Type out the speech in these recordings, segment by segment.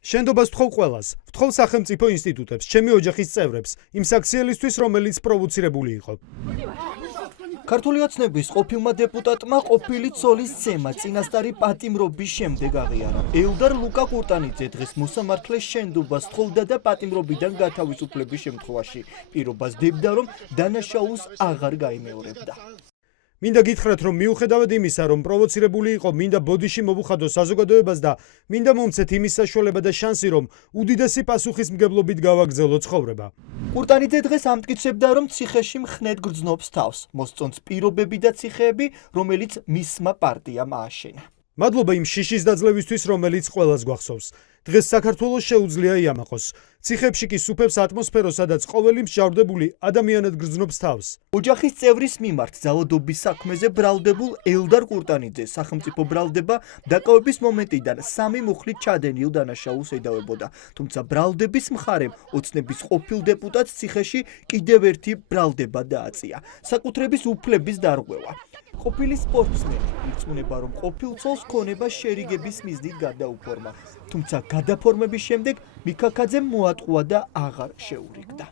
შენდობას ვთხოვ ყველას, ვთხოვ სახელმწიფო ინსტიტუტებს, ჩემი ოჯახის წევრებს, იმ საქციელისთვის, რომელიც პროვოცირებული იყო. ქართული ოცნების ყოფილმა დეპუტატმა ყოფილი ცოლის ცემა წინასწარი პატიმრობის შემდეგ აღიარა. ელდარ ლუკა კურტანიძე დღეს მოსამართლეს შენდობას თხოვდა და პატიმრობიდან გათავისუფლების შემთხვევაში პირობას დებდა, რომ დანაშაულს აღარ გაიმეორებდა. მინდა გითხრათ, რომ მიუხედავად იმისა, რომ პროვოცირებული იყო, მინდა ბოდიში მოვუხადო საზოგადოებას და მინდა მომცეთ იმის საშუალება და შანსი, რომ უდიდესი პასუხისმგებლობით გავაგრძელო ცხოვრება. კურტანიძე დღეს ამტკიცებდა, რომ ციხეში მხნედ გრძნობს თავს, მოსწონს პირობები და ციხეები, რომელიც მისმა პარტიამ ააშენა. მადლობა იმ შიშის დაძლევისთვის, რომელიც ყველას გვახსოვს. დღეს საქართველოს შეუძლია იამაყოს. ციხებში კი სუფევს ატმოსფერო, სადაც ყოველი მსჯავრდებული ადამიანად გრძნობს თავს. ოჯახის წევრის მიმართ ძალადობის საქმეზე ბრალდებულ ელდარ კურტანიძეს სახელმწიფო ბრალდება დაკავების მომენტიდან 3 მუხლით ჩადენილ დანაშაულს ედავებოდა. თუმცა ბრალდების მხარემ ოცნების ყოფილ დეპუტატს ციხეში კიდევ ერთი ბრალდება დააწია. საკუთრების უფლების დარღვევა. ყოფილი სპორტსმენი ირწმუნება, რომ ყოფილ ცოლს ქონება შერიგების მიზნით გადაუფორმა. თუმცა გადაფორმების შემდეგ მიქაქაძემ მოატყუა და აღარ შეურიგდა.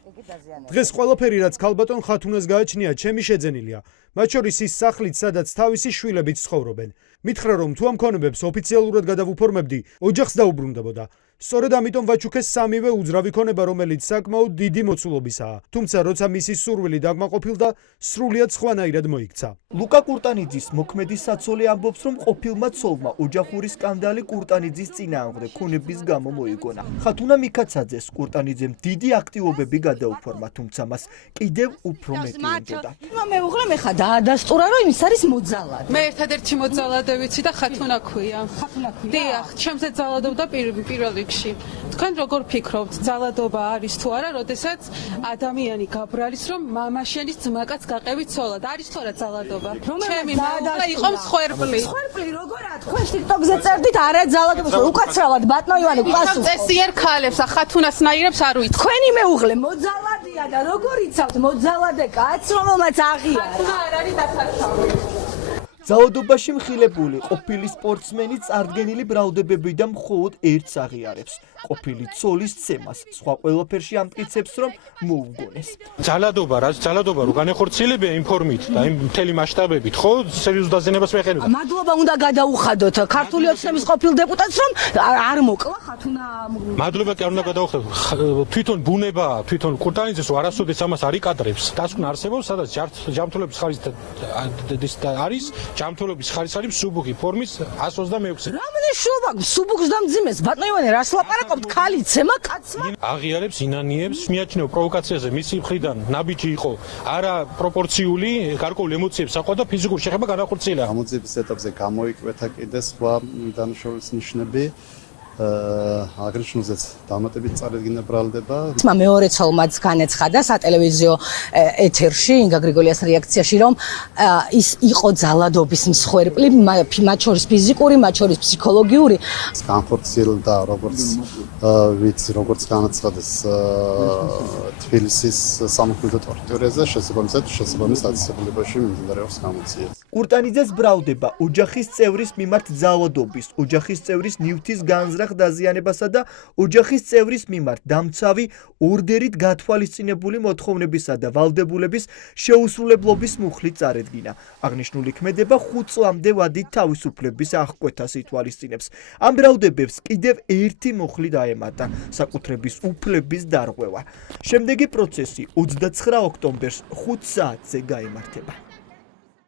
დღეს ყველაფერი, რაც ქალბატონ ხათუნას გააჩნია, ჩემი შეძენილია. მათ შორის ის სახლით, სადაც თავისი შვილებით ცხოვრობენ. მითხრა, რომ თუ ამ ქონებებს ოფიციალურად გადავუფორმებდი, ოჯახს დაუბრუნდებოდა. სწორედ ამიტომ ვაჩუქეს 3-ვე უძრავი ქონება, რომელიც საკმაოდ დიდი მოცულობისაა. თუმცა როცა მისი სურვილი დაკმაყოფილდა, სრულიად სხვანაირად მოიქცა. ლუკა კურტანიძის მოქმედი საცოლე ამბობს, რომ ყოფილმა ცოლმა ოჯახური სკანდალი კურტანიძის წინააღმდეგ ქონების გამო მოიგონა. ხათუნა მიქაცაძეს კურტანიძემ დიდი აქტივობები გადაუფორმა, თუმცა მას კიდევ უფრო მეტი უნდოდა. მეუღლე მე ხა დაადასტურა, რომ ის არის მოძალადე. მე ერთადერთი მოძალადე ვიცი და ხათუნა ქვია. დიახ, ჩემზე ძალადობდა პირველ რიგში. თქვენ როგორ ფიქრობთ, ძალადობა არის თუ არა, როდესაც ადამიანი გაბრალის, რომ მამაშენის ძმაკაც გაყევით ცოლად? არის თუ არა ძალადობა? ჩემი მეუღლე იყო მსხვერპლი. მსხვერპლი როგორაა? თქვენ TikTok-ზე წერდით არა ძალადობას, უკაცრავად ბატონო ივანე პასუხი. წესიერ ქალებს, ხათუნასნაირებს არ ვიცი. თქვენი მეუღლე მოძალადია და როგორ იცავთ მოძალადე კაცს, რომელმაც აღიარა? არ არის დასაცავი. ძალადობაში მხილებული ყოფილი სპორტსმენი წარდგენილი ბრალდებებიდან მხოლოდ ერთს აღიარებს. ყოფილი ცოლის ცემას, სხვა ყველაფერში ამტკიცებს, რომ მოუგონეს. ძალადობა რო განეხორციელებია იმ ფორმით და იმ მთელი მასშტაბებით, ხო, სერიოზულ დაზიანებას მეყენებდა. მადლობა უნდა გადაუხადოთ ქართული ოცნების ყოფილ დეპუტატს, რომ არ მოკლა ხათუნა. მადლობა კი არ უნდა გადავხდეთ. თვითონ ბუნება, თვითონ კურტანიძეს არასოდეს ამას არ იკადრებს. დასკვნა არსებობს, სადაც ჯამთველობის ხარისხი არის, ჯამთველობის ხარისხი არის სუბუქი ფორმის 126. რამდენი შუბაკ სუბუქს და მძიმეს ბატონო ივანე რას ლაპარაკობთ ქალი ცემა კაცმა? აღიარებს, ინანიებს, მიაჩნევ პროვოკაციაზე მისი მხრიდან ნაბიჯი იყო არა პროპორციული, გარკვეულ ემოციებს აყვა და ფიზიკური შეხება განახორციელა. გამოძიების ეტაპზე გამოიკვეთა კიდე სხვა დანაშაულის ნიშნები. აგრიშნულზეც დამატებით წარედგინა ბრალდება. მეორე ცოლმაც განეცხადა სატელევიზიო ეთერში ინგა გრიგოლიას რეაქციაში, რომ ის იყო ძალადობის მსხვერპლი, მათ შორის ფიზიკური, მათ შორის ფსიქოლოგიური. განხორციელდა როგორც ვიცი, როგორც განაცხადეს თბილისის სამოქმედო ტორტურაზე შესაბამის დაწესებულებაში მიმდინარეობს გამოძიება. კურტანიძეს ბრალდება ოჯახის წევრის მიმართ ძალადობის, ოჯახის წევრის ნივთის განზრახ დაზიანებასა და ოჯახის წევრის მიმართ დამცავი ორდერით გათვალისწინებული მოთხოვნებისა და ვალდებულების შეუსრულებლობის მუხლით წარედგინა. აღნიშნული ქმედება 5 წლამდე ვადით თავისუფლების აღკვეთას ითვალისწინებს. ამ ბრალდებებს კიდევ ერთი მუხლი დაემატა, საკუთრების უფლების დარღვევა. შემდეგი პროცესი 29 ოქტომბერს 5 საათზე გაიმართება.